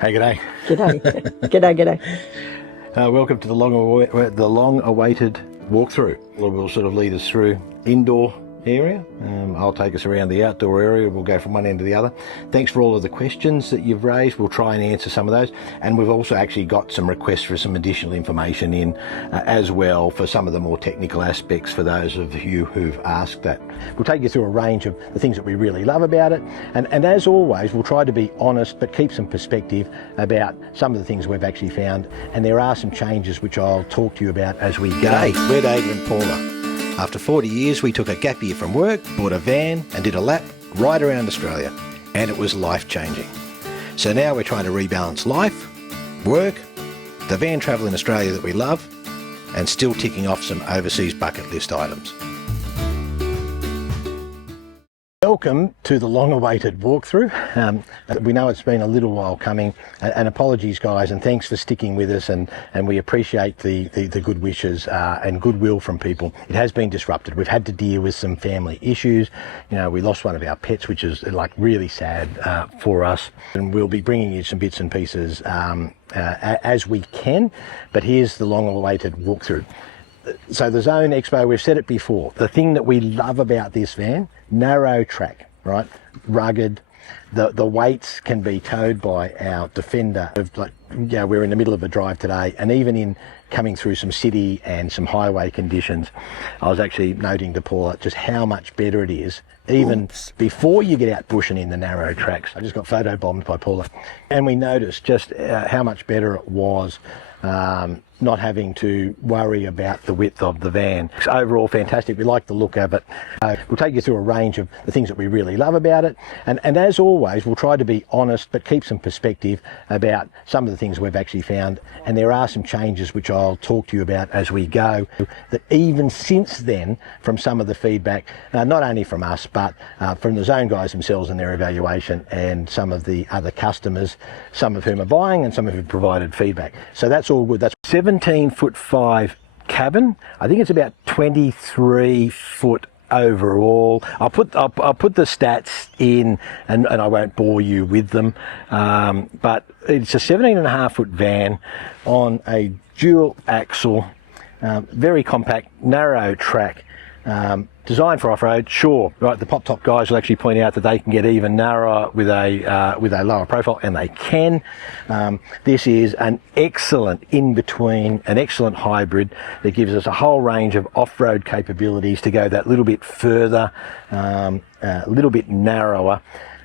Hey, g'day. G'day. G'day. Welcome to the long-awaited walkthrough. Will sort of lead us through indoor area. I'll take us around the outdoor area. We'll go from one end to the other. Thanks for all of the questions that you've raised. We'll try and answer some of those. And we've also actually got some requests for some additional information in as well for some of the more technical aspects for those of you who've asked that. We'll take you through a range of the things that we really love about it. And as always, we'll try to be honest, but keep some perspective about some of the things we've actually found. And there are some changes which I'll talk to you about as we go. G'day, we're David and Paula. After 40 years, we took a gap year from work, bought a van and did a lap right around Australia. And it was life-changing. So now we're trying to rebalance life, work, the van travel in Australia that we love, and still ticking off some overseas bucket list items. Welcome to the long-awaited walkthrough. We know it's been a little while coming, and apologies guys, and thanks for sticking with us, and we appreciate the good wishes and goodwill from people. It has been disrupted. We've had to deal with some family issues. You know, we lost one of our pets, which is like really sad for us, and we'll be bringing you some bits and pieces as we can, but here's the long-awaited walkthrough. So the Zone Expo, we've said it before, the thing that we love about this van, narrow track, right? Rugged. The weights can be towed by our Defender. We're in the middle of a drive today, and even in coming through some city and some highway conditions, I was actually noting to Paula just how much better it is, even before you get out bushing in the narrow tracks. I just got photo bombed by Paula, and we noticed just how much better it was. Not having to worry about the width of the van. It's overall fantastic. We like the look of it. We'll take you through a range of the things that we really love about it. And as always, we'll try to be honest, but keep some perspective about some of the things we've actually found. And there are some changes which I'll talk to you about as we go, that even since then, from some of the feedback, not only from us, but from the Zone guys themselves and their evaluation, and some of the other customers, some of whom are buying and some of whom have provided feedback. So that's all good. That's 17'5" cabin. I think it's about 23 foot overall. I'll put the stats in, and I won't bore you with them. But it's a 17.5 foot van on a dual axle, very compact, narrow track. Designed for off-road, sure. Right, the pop-top guys will actually point out that they can get even narrower with a lower profile, and they can. This is an excellent in-between, an excellent hybrid that gives us a whole range of off-road capabilities to go that little bit further, a little bit narrower,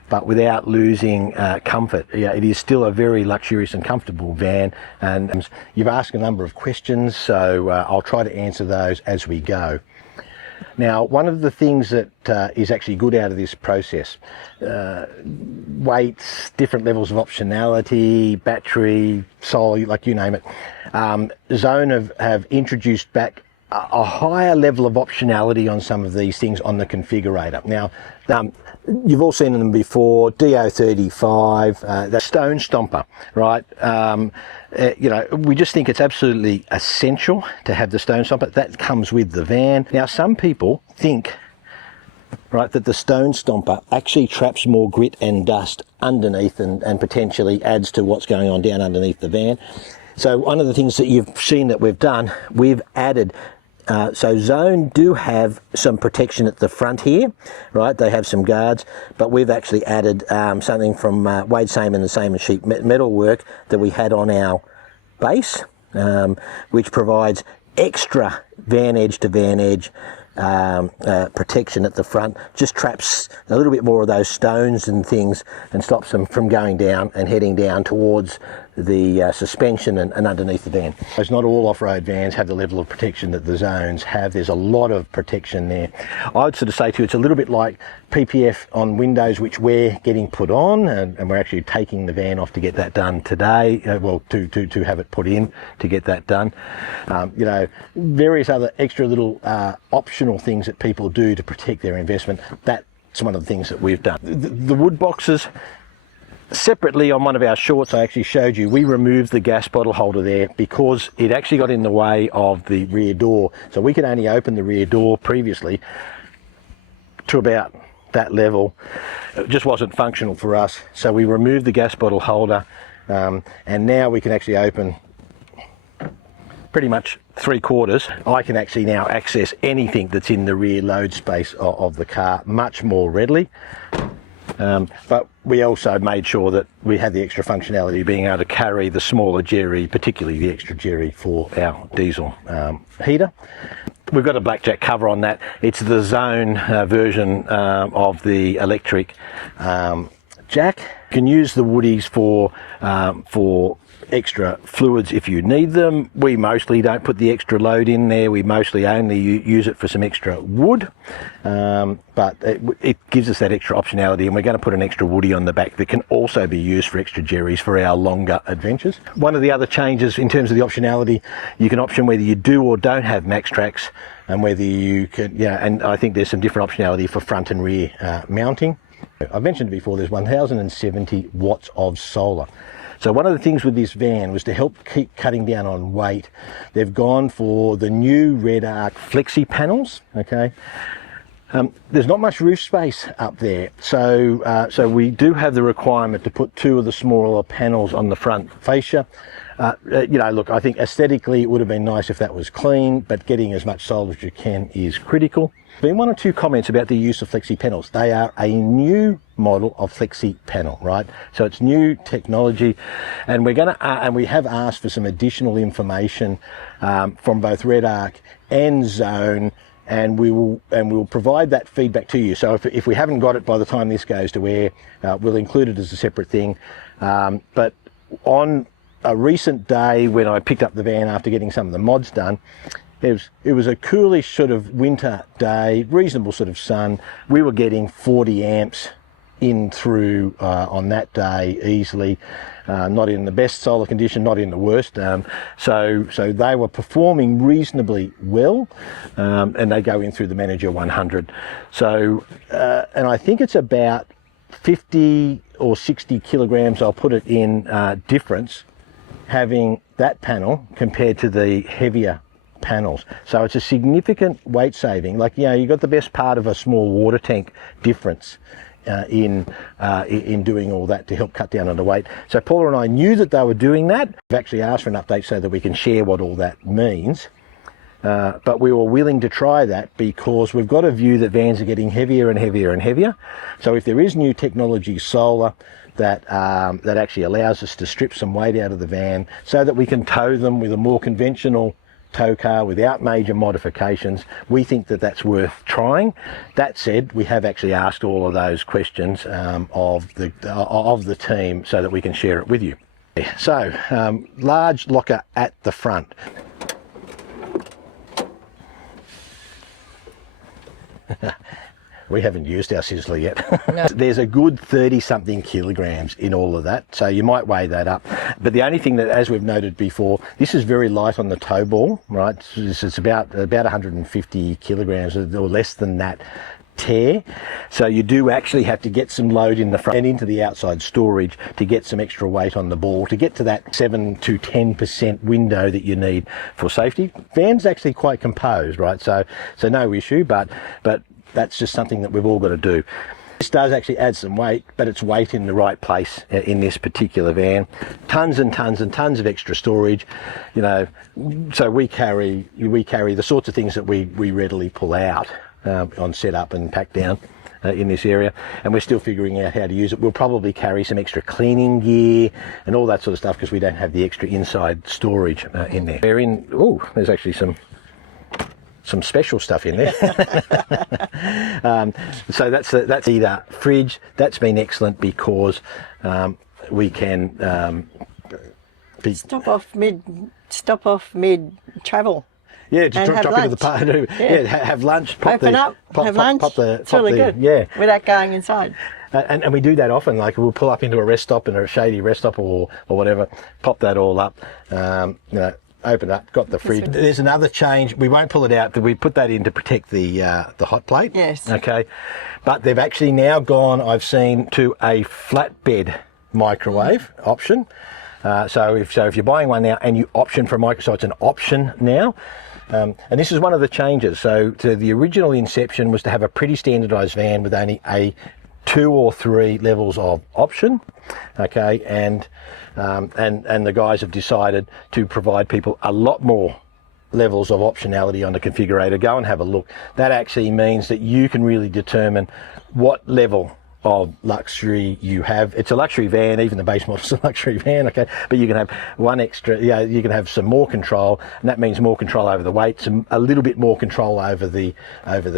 but without losing comfort. Yeah, it is still a very luxurious and comfortable van, and you've asked a number of questions, so I'll try to answer those as we go. Now, one of the things that is actually good out of this process, weights, different levels of optionality, battery, solar, like you name it, Zone have introduced back a higher level of optionality on some of these things on the configurator. Now, you've all seen them before, DO35, the Stone Stomper, right? We just think it's absolutely essential to have the Stone Stomper. That comes with the van. Now, some people think, right, that the Stone Stomper actually traps more grit and dust underneath and potentially adds to what's going on down underneath the van. So one of the things that you've seen that we've done, we've added, so Zone do have some protection at the front here, right? They have some guards, but we've actually added something from Wade Same and Sheet metal work that we had on our base, which provides extra van edge to van edge protection at the front. Just traps a little bit more of those stones and things and stops them from going down and heading down towards the suspension and underneath the van. It's not all off-road vans have the level of protection that the Zones have. There's a lot of protection there. I would sort of say to you, it's a little bit like PPF on windows, which we're getting put on, and we're actually taking the van off to get that done today, to have it put in to get that done. Various other extra little optional things that people do to protect their investment. That's one of the things that we've done. The wood boxes, separately on one of our shorts I actually showed you, we removed the gas bottle holder there because it actually got in the way of the rear door. So we could only open the rear door previously to about that level. It just wasn't functional for us. So we removed the gas bottle holder and now we can actually open pretty much 3/4. I can actually now access anything that's in the rear load space of the car much more readily. But we also made sure that we had the extra functionality of being able to carry the smaller Jerry, particularly the extra Jerry for our diesel heater. We've got a blackjack cover on that. It's the zone version of the electric jack. You can use the woodies for extra fluids if you need them. We mostly don't put the extra load in there. We mostly only use it for some extra wood, but it gives us that extra optionality, and we're going to put an extra woody on the back that can also be used for extra Jerrys for our longer adventures. One of the other changes in terms of the optionality, you can option whether you do or don't have max tracks, and whether you can, and I think there's some different optionality for front and rear mounting. I mentioned before, there's 1070 watts of solar. So one of the things with this van was to help keep cutting down on weight. They've gone for the new Red Arc Flexi panels, okay? There's not much roof space up there, so we do have the requirement to put 2 of the smaller panels on the front fascia. Look, I think aesthetically it would have been nice if that was clean, but getting as much solar as you can is critical. Been 1 or 2 comments about the use of flexi panels. They are a new model of flexi panel, right? So it's new technology, and we're going to and we have asked for some additional information from both Red Arc and Zone, and we will provide that feedback to you. So if we haven't got it by the time this goes to air, we'll include it as a separate thing. But on a recent day when I picked up the van after getting some of the mods done, it was a coolish sort of winter day, reasonable sort of sun. We were getting 40 amps in through on that day easily, not in the best solar condition, not in the worst. So they were performing reasonably well, and they go in through the Manager 100. So, and I think it's about 50 or 60 kilograms, I'll put it in, difference having that panel compared to the heavier panels. So it's a significant weight saving. Like, you got the best part of a small water tank difference in doing all that to help cut down on the weight. So Paula and I knew that they were doing that. We've actually asked for an update so that we can share what all that means. But we were willing to try that because we've got a view that vans are getting heavier and heavier and heavier. So if there is new technology, solar, that actually allows us to strip some weight out of the van so that we can tow them with a more conventional tow car without major modifications, we think that that's worth trying. That said, we have actually asked all of those questions of the team so that we can share it with you. So, large locker at the front. We haven't used our sizzler yet. No. There's a good 30-something kilograms in all of that, so you might weigh that up. But the only thing that, as we've noted before, this is very light on the tow ball, right? It's about 150 kilograms or less than that tear. So you do actually have to get some load in the front and into the outside storage to get some extra weight on the ball to get to that 7 to 10% window that you need for safety. Van's actually quite composed, right? So no issue, but that's just something that we've all got to do. This does actually add some weight, but it's weight in the right place in this particular van. Tons and tons and tons of extra storage, so we carry the sorts of things that we readily pull out on setup and pack down in this area, and we're still figuring out how to use it. We'll probably carry some extra cleaning gear and all that sort of stuff because we don't have the extra inside storage in there. There's actually some special stuff in there. So that's either fridge. That's been excellent because we can stop off mid travel. Yeah, just drop into the park. Yeah, have lunch. Have lunch. It's really good. Yeah, without going inside. And we do that often. Like we'll pull up into a rest stop, in a shady rest stop or whatever. Pop that all up. Open up, got the fridge. There's another change. We won't pull it out. We put that in to protect the hot plate. Yes. Okay. But they've actually now gone, I've seen, to a flatbed microwave option. So if you're buying one now and you option for a microwave, so it's an option now. And this is one of the changes. So the original inception was to have a pretty standardised van with only a 2 or 3 levels of option, okay, and the guys have decided to provide people a lot more levels of optionality on the configurator. Go and have a look. That actually means that you can really determine what level of luxury you have. It's a luxury van, even the base model's a luxury van, okay, but you can have one extra, you can have some more control, and that means more control over the weights and a little bit more control over the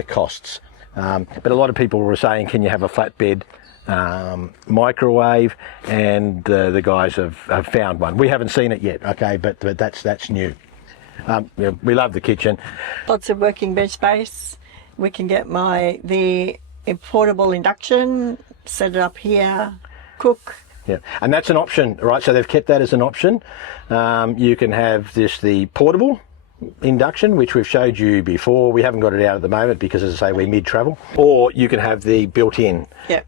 costs. But a lot of people were saying, can you have a flatbed microwave? And the guys have found one. We haven't seen it yet, okay, but that's new. We love the kitchen. Lots of working bench space. We can get the portable induction, set it up here, cook. Yeah, and that's an option, right? So they've kept that as an option. You can have the portable induction, which we've showed you before. We haven't got it out at the moment because, as I say, we're mid-travel. Or you can have the built-in. Yep.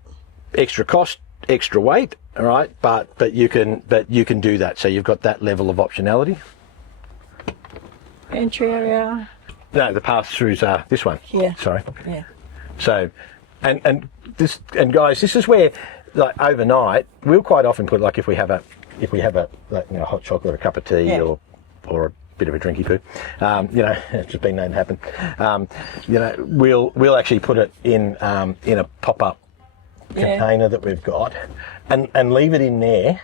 Extra cost, extra weight, all right? But you can do that. So you've got that level of optionality. Entry area. No, the pass-throughs are this one. Yeah. Sorry. Yeah. So, and guys, this is where, like, overnight we'll quite often put, like, if we have a hot chocolate, a cup of tea, yeah. or a bit of a drinky poo, it's just been known to happen. We'll actually put it in a pop-up container that we've got, and leave it in there,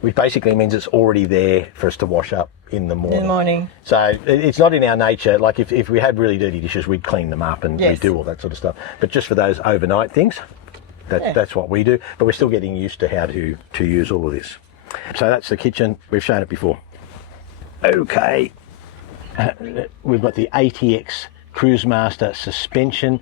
which basically means it's already there for us to wash up in the morning. So it's not in our nature. Like, if we had really dirty dishes, we'd clean them up and we'd do all that sort of stuff. But just for those overnight things, that's what we do. But we're still getting used to how to use all of this. So that's the kitchen. We've shown it before. Okay. We've got the ATX Cruise Master suspension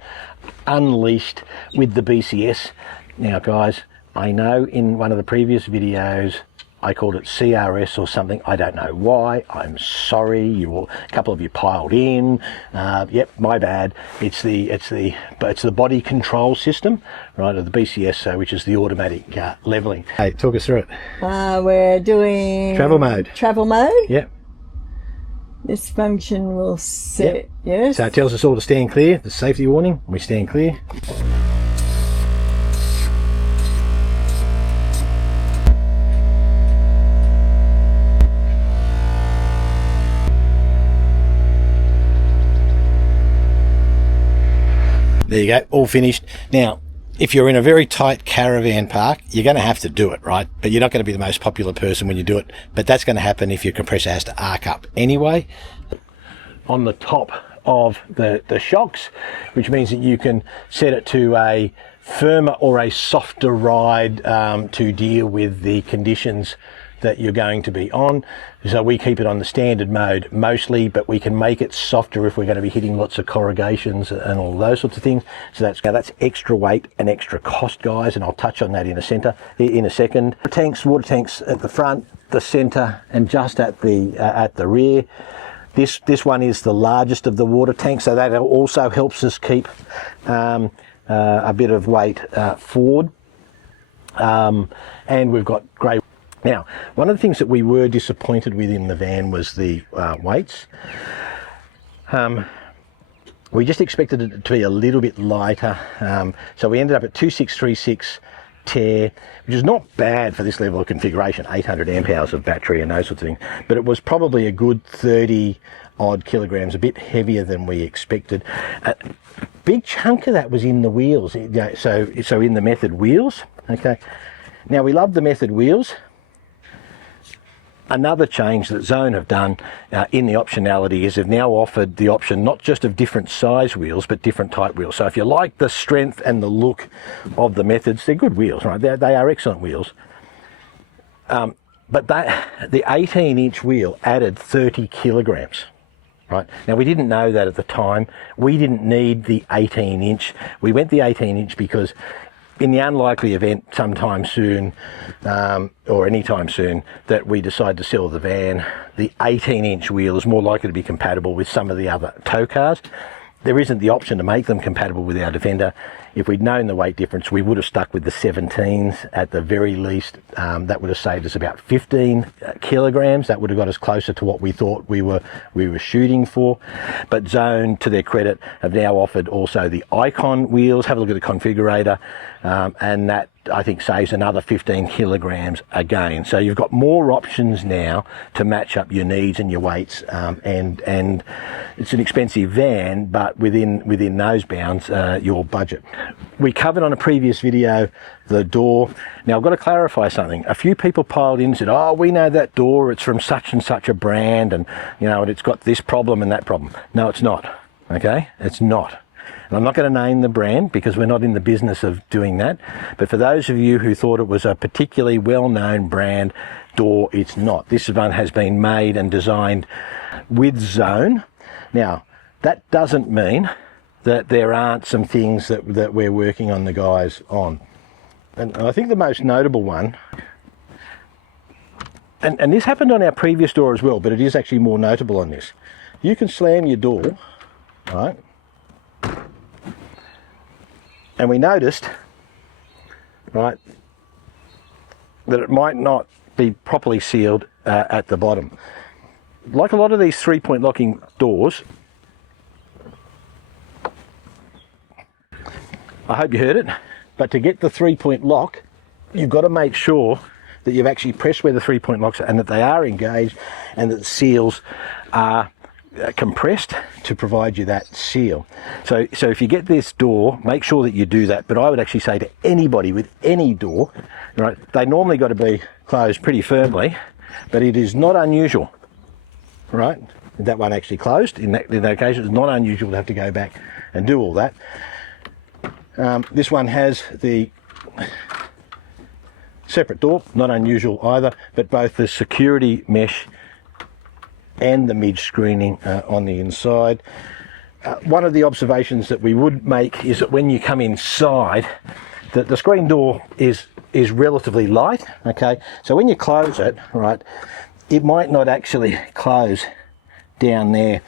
unleashed with the BCS. Now, guys, I know in one of the previous videos I called it CRS or something. I don't know why. I'm sorry. A couple of you piled in. Yep, my bad. It's the body control system, right, of the BCS, which is the automatic leveling. Hey, talk us through it. We're doing travel mode. Travel mode. Yep. This function will set. Yep. Yes. So it tells us all to stand clear. The safety warning. We stand clear. There you go, all finished. Now, if you're in a very tight caravan park, you're going to have to do it, right? But you're not going to be the most popular person when you do it. But that's going to happen if your compressor has to arc up anyway. On the top of the shocks, which means that you can set it to a firmer or a softer ride to deal with the conditions that you're going to be on. So we keep it on the standard mode mostly, but we can make it softer if we're going to be hitting lots of corrugations and all those sorts of things. So that's extra weight and extra cost, guys, and I'll touch on that in a second. Water tanks at the front, the center, and just at the rear. This one is the largest of the water tanks, so that also helps us keep a bit of weight forward. And we've got grey. Now, one of the things that we were disappointed with in the van was the weights. We just expected it to be a little bit lighter, so we ended up at 2636 tear, which is not bad for this level of configuration, 800 amp hours of battery and those sorts of things, but it was probably a good 30 odd kilograms, a bit heavier than we expected. A big chunk of that was in the wheels, so in the Method wheels. Okay, now we love the Method wheels. Another change that Zone have done in the optionality is they've now offered the option not just of different size wheels, but different type wheels. So if you like the strength and the look of the Methods, they're good wheels, right? They are excellent wheels. But the 18-inch wheel added 30 kilograms. Right. Now, we didn't know that at the time. We didn't need the 18-inch. We went the 18-inch because in the unlikely event sometime soon, or anytime soon, that we decide to sell the van, the 18-inch wheel is more likely to be compatible with some of the other tow cars. There isn't the option to make them compatible with our Defender. if we'd known the weight difference, we would have stuck with the 17s at the very least. That would have saved us about 15 kilograms. That would have got us closer to what we thought we were shooting for. But Zone, to their credit, have now offered also the Icon wheels. Have a look at the configurator, and that I think saves another 15 kilograms again. So you've got more options now to match up your needs and your weights, and it's an expensive van, but within those bounds, your budget. We covered on a previous video the door. Now I've got to clarify something. A few people piled in and said, oh, we know that door, it's from such and such a brand, and you know, it's got this problem and that problem. No, it's not. Okay, it's not. And I'm not going to name the brand because we're not in the business of doing that. But for those of you who thought it was a particularly well-known brand door, it's not. This one has been made and designed with Zone. Now, that doesn't mean that there aren't some things that we're working on the guys on. And I think the most notable one, and this happened on our previous door as well, but it is actually more notable on this. You can slam your door, right? And we noticed, right, that it might not be properly sealed at the bottom. Like a lot of these 3-point locking doors, I hope you heard it, but to get the 3-point lock, you've got to make sure that you've actually pressed where the 3-point locks are and that they are engaged and that the seals are compressed to provide you that seal. So if you get this door, make sure that you do that. But I would actually say to anybody with any door, right, they normally got to be closed pretty firmly, but it is not unusual, right? That one actually closed in that occasion. It's not unusual to have to go back and do all that. This one has the separate door, not unusual either, but both the security mesh and the midge screening on the inside. One of the observations that we would make is that when you come inside, the screen door is relatively light, okay? So when you close it, right, it might not actually close down there.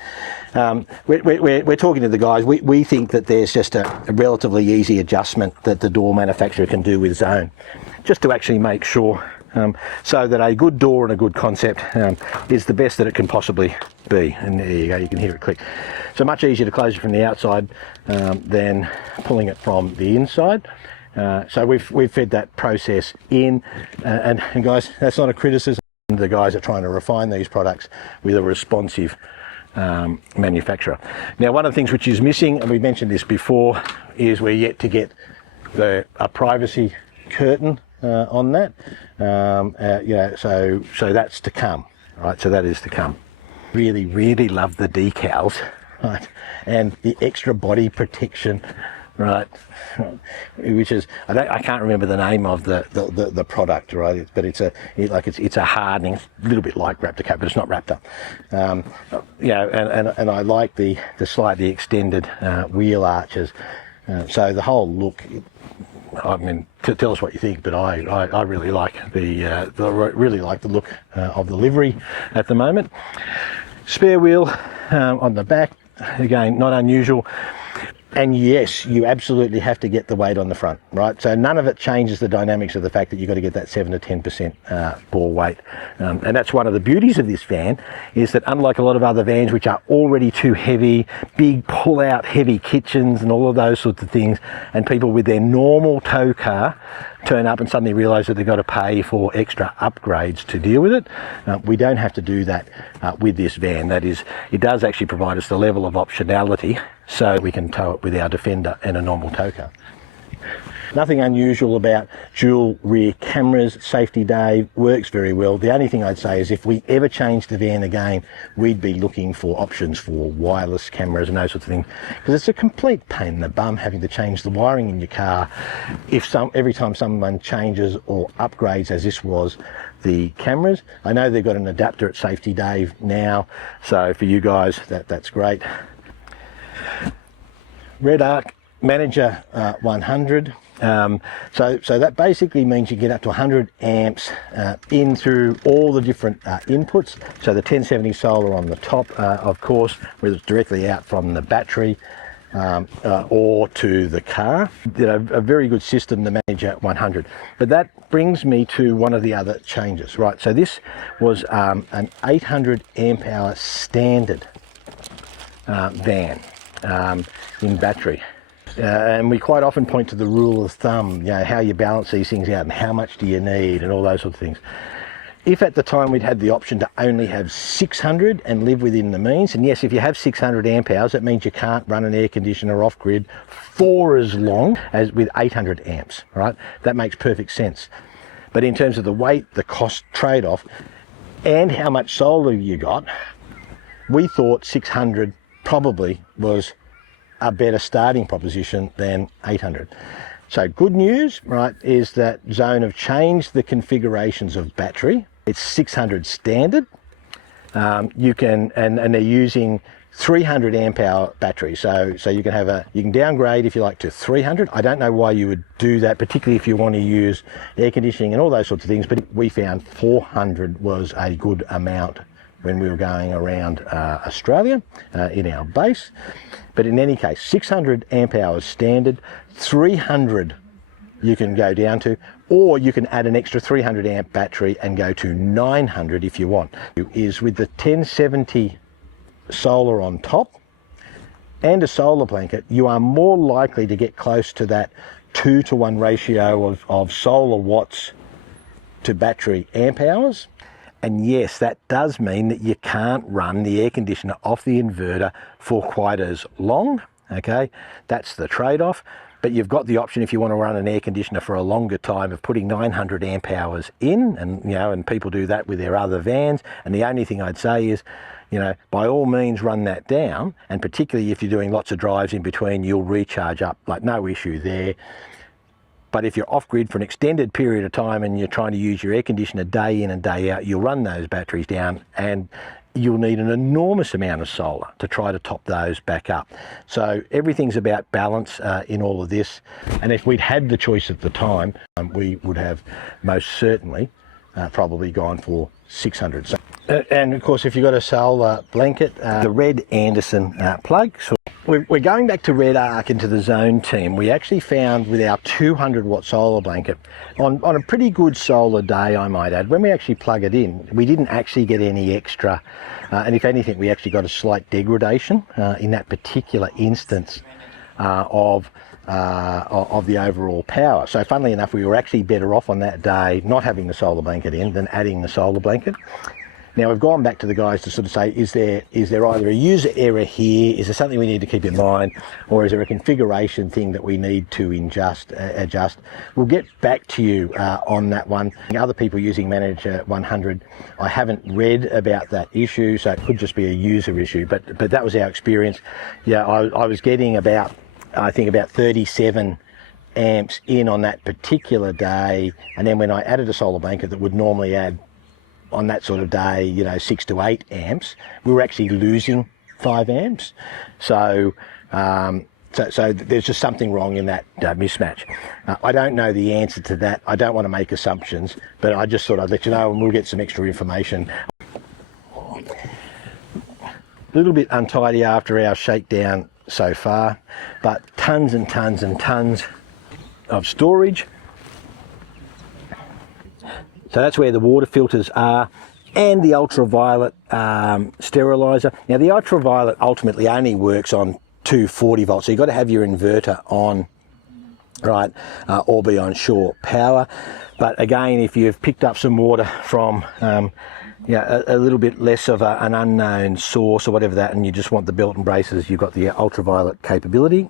We're talking to the guys. We think that there's just a relatively easy adjustment that the door manufacturer can do with Zone, just to actually make sure so that a good door and a good concept is the best that it can possibly be. And there you go, you can hear it click. So much easier to close it from the outside than pulling it from the inside. So we've fed that process in, and guys, that's not a criticism. The guys are trying to refine these products with a responsive manufacturer. Now, one of the things which is missing, and we mentioned this before, is we're yet to get a privacy curtain on that. Yeah, so that's to come, right? So that is to come. Really love the decals, right? And the extra body protection, right? Which is, I can't remember the name of the product, right? But it's a hardening, a little bit like Raptor Coat, but it's not Raptor. Yeah, and I like the slightly extended wheel arches. So the whole look, I mean, tell us what you think, but I really like the look of the livery at the moment. Spare wheel on the back, again, not unusual. And yes, you absolutely have to get the weight on the front, right? So none of it changes the dynamics of the fact that you've got to get that 7 to 10% bore weight. And that's one of the beauties of this van, is that unlike a lot of other vans which are already too heavy, big pull-out heavy kitchens and all of those sorts of things, and people with their normal tow car turn up and suddenly realise that they've got to pay for extra upgrades to deal with it. We don't have to do that with this van. That is, it does actually provide us the level of optionality so we can tow it with our Defender and a normal tow car. Nothing unusual about dual rear cameras. Safety Dave works very well. The only thing I'd say is if we ever change the van again, we'd be looking for options for wireless cameras and those sorts of things, because it's a complete pain in the bum having to change the wiring in your car every time someone changes or upgrades, as this was, the cameras. I know they've got an adapter at Safety Dave now, so for you guys that's great. Red Arc Manager 100. So that basically means you get up to 100 amps in through all the different inputs. So the 1070 solar on the top, of course, where it's directly out from the battery. or to the car. You know, a very good system to manage at 100. But that brings me to one of the other changes, right? So this was an 800 amp hour standard van in battery. And we quite often point to the rule of thumb, you know, how you balance these things out and how much do you need and all those sorts of things. If at the time we'd had the option to only have 600 and live within the means, and yes, if you have 600 amp hours, that means you can't run an air conditioner off grid for as long as with 800 amps, right? That makes perfect sense. But in terms of the weight, the cost trade-off, and how much solar you got, we thought 600 probably was a better starting proposition than 800. So good news, right, is that Zone have changed the configurations of battery. It's 600 standard. You can, and they're using 300 amp hour battery. So you can downgrade if you like to 300. I don't know why you would do that, particularly if you want to use air conditioning and all those sorts of things, but we found 400 was a good amount when we were going around Australia in our base. But in any case, 600 amp hours standard, 300 you can go down to, or you can add an extra 300 amp battery and go to 900 if you want. Is with the 1070 solar on top and a solar blanket, you are more likely to get close to that 2-to-1 ratio of solar watts to battery amp hours. And yes, that does mean that you can't run the air conditioner off the inverter for quite as long, okay? That's the trade-off. But you've got the option, if you want to run an air conditioner for a longer time, of putting 900 amp hours in, and you know, and people do that with their other vans. And the only thing I'd say is, you know, by all means run that down, and particularly if you're doing lots of drives in between, you'll recharge up, like no issue there. But if you're off grid for an extended period of time and you're trying to use your air conditioner day in and day out, you'll run those batteries down and you'll need an enormous amount of solar to try to top those back up. So everything's about balance in all of this. And if we'd had the choice at the time, we would have most certainly probably gone for 600. So, and of course, if you've got a solar blanket, the red Anderson plug. So we're going back to Red Arc into the Zone team. We actually found with our 200 watt solar blanket, on a pretty good solar day, I might add, when we actually plug it in, we didn't actually get any extra, and if anything, we actually got a slight degradation in that particular instance of the overall power. So funnily enough, we were actually better off on that day not having the solar blanket in than adding the solar blanket. Now we've gone back to the guys to sort of say, is there either a user error here, is there something we need to keep in mind, or is there a configuration thing that we need to adjust? We'll get back to you on that one. Other people using Manager 100, I haven't read about that issue, so it could just be a user issue, but that was our experience. Yeah, I was getting about 37 amps in on that particular day, and then when I added a solar blanket that would normally add on that sort of day, you know, 6 to 8 amps, we were actually losing 5 amps. So there's just something wrong in that mismatch. I don't know the answer to that. I don't want to make assumptions, but I just thought I'd let you know, and we'll get some extra information. A little bit untidy after our shakedown so far, but tons and tons and tons of storage. So that's where the water filters are, and the ultraviolet sterilizer. Now the ultraviolet ultimately only works on 240 volts, so you've got to have your inverter on, right, or be on shore power. But again, if you've picked up some water from a little bit less of an unknown source or whatever that, and you just want the belt and braces, you've got the ultraviolet capability.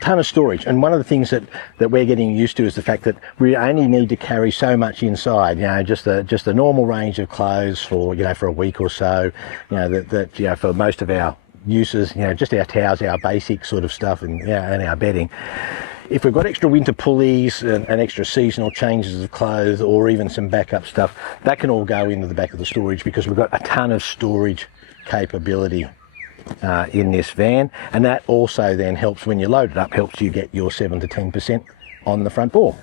Ton of storage, and one of the things that we're getting used to is the fact that we only need to carry so much inside, you know, just a normal range of clothes for, you know, for a week or so, you know, that you know, for most of our uses, you know, just our towels, our basic sort of stuff, and and our bedding. If we've got extra winter pulleys and extra seasonal changes of clothes, or even some backup stuff, that can all go into the back of the storage, because we've got a ton of storage capability in this van, and that also then helps when you load it up, helps you get your 7 to 10% on the front bore.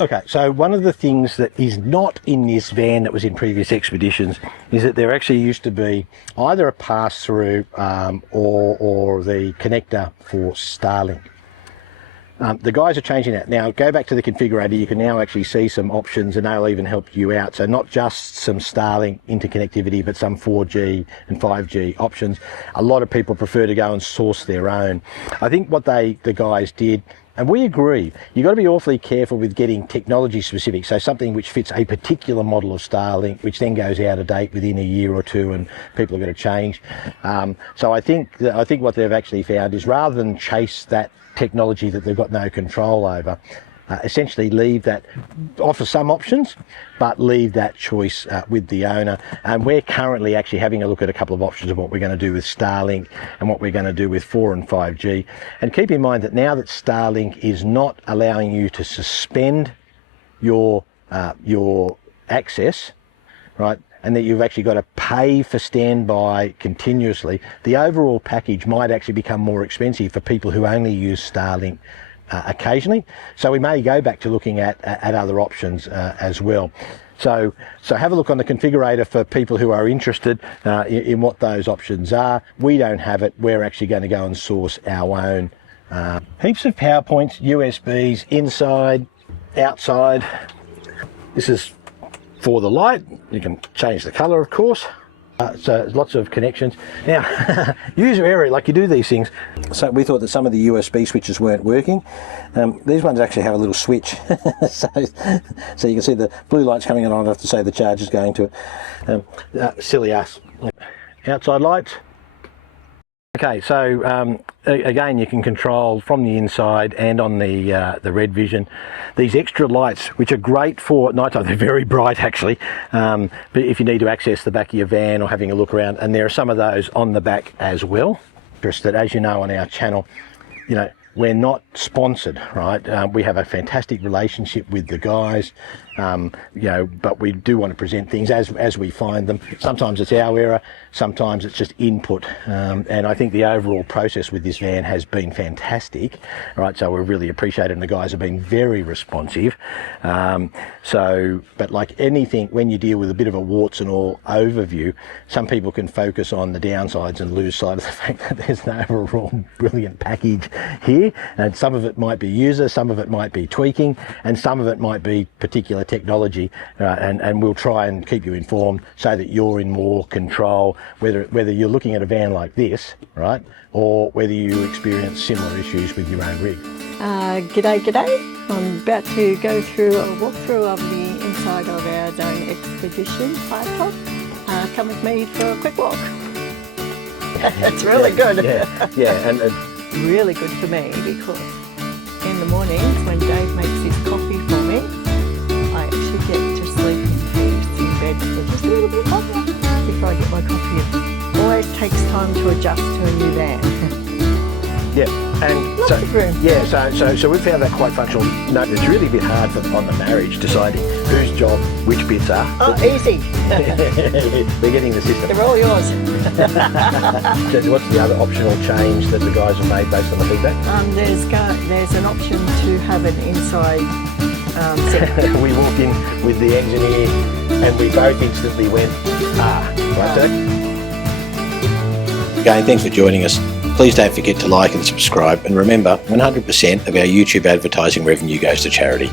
Okay, so one of the things that is not in this van that was in previous expeditions is that there actually used to be either a pass-through or the connector for Starlink. The guys are changing that. Now, go back to the configurator, you can now actually see some options and they'll even help you out. So not just some Starlink interconnectivity, but some 4G and 5G options. A lot of people prefer to go and source their own. I think what the guys did, and we agree, you've got to be awfully careful with getting technology specific. So something which fits a particular model of Starlink, which then goes out of date within a year or two and people are going to change. So I think what they've actually found is rather than chase that technology that they've got no control over, essentially leave that, offer some options, but leave that choice with the owner. And we're currently actually having a look at a couple of options of what we're going to do with Starlink and what we're going to do with 4 and 5G. And keep in mind that now that Starlink is not allowing you to suspend your access, right, and that you've actually got to pay for standby continuously, the overall package might actually become more expensive for people who only use Starlink occasionally. So we may go back to looking at other options as well. So have a look on the configurator for people who are interested in what those options are. We don't have it. We're actually going to go and source our own. Heaps of PowerPoints, USBs, inside, outside. This is for the light. You can change the color, of course. So lots of connections. Now, user area, like you do these things. So we thought that some of the USB switches weren't working. These ones actually have a little switch. so you can see the blue light's coming on. I don't have to say the charge is going to it. Silly us. Outside lights. Okay, so again, you can control from the inside and on the red vision these extra lights, which are great for nighttime. They're very bright actually, but if you need to access the back of your van or having a look around, and there are some of those on the back as well. Just that, as you know, on our channel, you know, we're not sponsored, right? We have a fantastic relationship with the guys, you know, but we do want to present things as we find them. Sometimes it's our error, sometimes it's just input, and I think the overall process with this van has been fantastic, right? So we're really appreciated, and the guys have been very responsive. But like anything, when you deal with a bit of a warts and all overview, some people can focus on the downsides and lose sight of the fact that there's an overall brilliant package here, and some of it might be user, some of it might be tweaking, and some of it might be particular technology, and we'll try and keep you informed so that you're in more control, whether you're looking at a van like this, right, or whether you experience similar issues with your own rig. G'day. I'm about to go through a walkthrough of the inside of our Zone Expedition fire top. Come with me for a quick walk. It's really good. Yeah, and really good for me because in the mornings when Dave makes his coffee for me, I actually get to sleep in peace in bed for just a little bit longer before I get my coffee in. Always takes time to adjust to a new van. yeah, and Lots of room. Yeah, so we found that quite functional. No, it's really a bit hard on the marriage deciding whose job which bits are. Oh, easy. We're getting the system. They're all yours. So what's the other optional change that the guys have made based on the feedback? There's an option to have an inside set. We walked in with the engineer and we both instantly went, right, Doug? Again, thanks for joining us. Please don't forget to like and subscribe, and remember, 100% of our YouTube advertising revenue goes to charity.